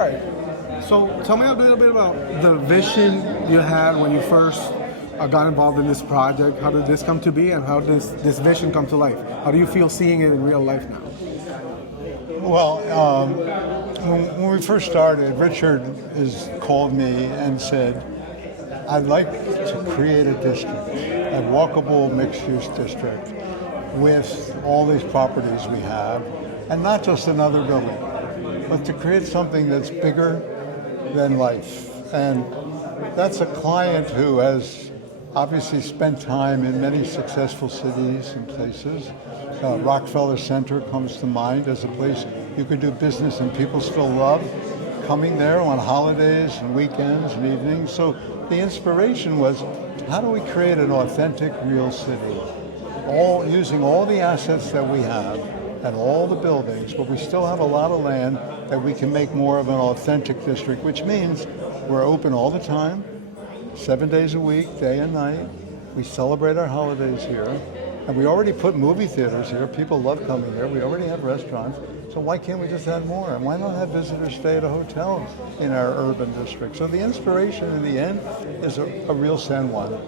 right. So tell me a little bit about the vision you had when you first got involved in this project. How did this come to be, and how does this vision come to life? How do you feel seeing it in real life now? Well, when we first started, Richard called me and said, I'd like to create a district, a walkable mixed-use district with all these properties we have, and not just another building, but to create something that's bigger than life. And that's a client who has obviously spent time in many successful cities and places. Rockefeller Center comes to mind as a place you could do business and people still love coming there on holidays and weekends and evenings. So the inspiration was, how do we create an authentic, real city? Using all the assets that we have and all the buildings, but we still have a lot of land that we can make more of an authentic district, which means we're open all the time, 7 days a week, day and night. We celebrate our holidays here, and we already put movie theaters here. People love coming here. We already have restaurants. So why can't we just add more? And why not have visitors stay at a hotel in our urban district? So the inspiration in the end is a real San Juan.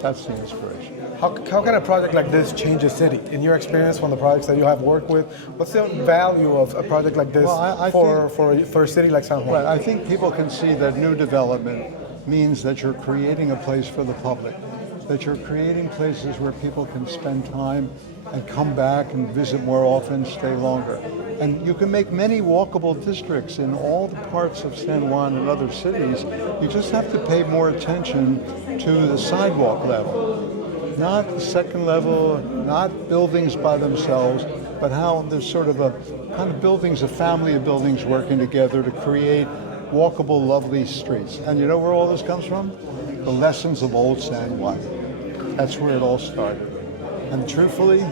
That's the inspiration. How can a project like this change a city? In your experience from the projects that you have worked with, what's the value of a project like this for a city like San Juan? Right, I think people can see that new development means that you're creating a place for the public, that you're creating places where people can spend time and come back and visit more often, stay longer. And you can make many walkable districts in all the parts of San Juan and other cities. You just have to pay more attention to the sidewalk level. Not the second level, not buildings by themselves, but how there's sort of a kind of buildings, a family of buildings working together to create walkable, lovely streets. And you know where all this comes from? The lessons of old San Juan. That's where it all started. And truthfully,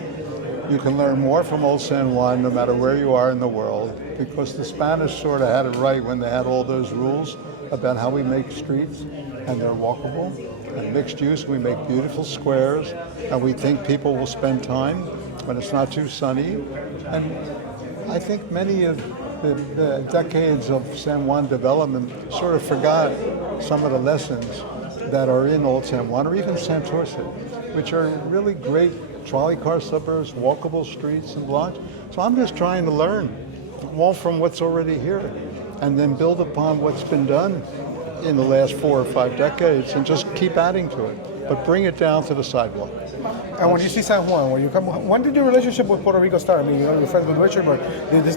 you can learn more from old San Juan no matter where you are in the world, because the Spanish sort of had it right when they had all those rules about how we make streets, and they're walkable. And mixed use, we make beautiful squares, and we think people will spend time when it's not too sunny. And I think many of the decades of San Juan development sort of forgot some of the lessons that are in old San Juan, or even Santurce, which are really great trolley car suburbs, walkable streets and blocks. So I'm just trying to learn all from what's already here, and then build upon what's been done in the last 4 or 5 decades, and just keep adding to it, but bring it down to the sidewalk. And when you see San Juan, when did your relationship with Puerto Rico start? I mean, you're friends with Richard, but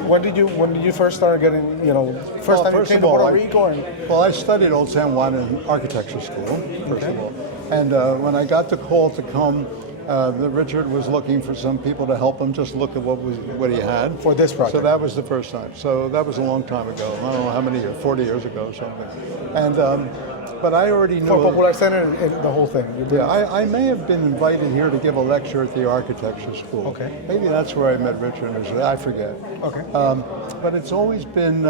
when did you first start getting, first time you came to Puerto Rico? Well, I studied old San Juan in architecture school, first of all. And when I got the call to come, Richard was looking for some people to help him just look at what he had. For this project. So that was the first time. So that was a long time ago. I don't know how many years, 40 years ago or something. And but I already knew. For Popular Center and the whole thing. Yeah, I may have been invited here to give a lecture at the architecture school. Okay. Maybe that's where I met Richard. I forget. Okay. But it's always been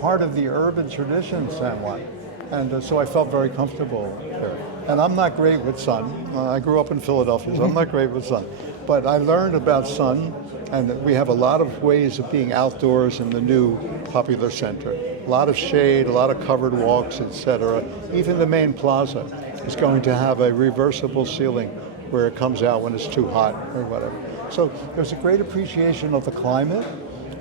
part of the urban tradition, San Juan. And so I felt very comfortable here. And I'm not great with sun. I grew up in Philadelphia, so I'm not great with sun. But I learned about sun, and we have a lot of ways of being outdoors in the new Popular Center. A lot of shade, a lot of covered walks, etc. Even the main plaza is going to have a reversible ceiling where it comes out when it's too hot or whatever. So there's a great appreciation of the climate,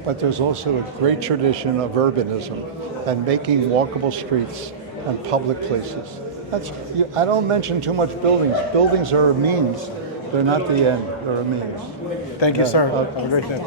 but there's also a great tradition of urbanism and making walkable streets and public places. I don't mention too much buildings. Buildings are a means. They're not the end. They're a means. Thank you, sir. Have a great day.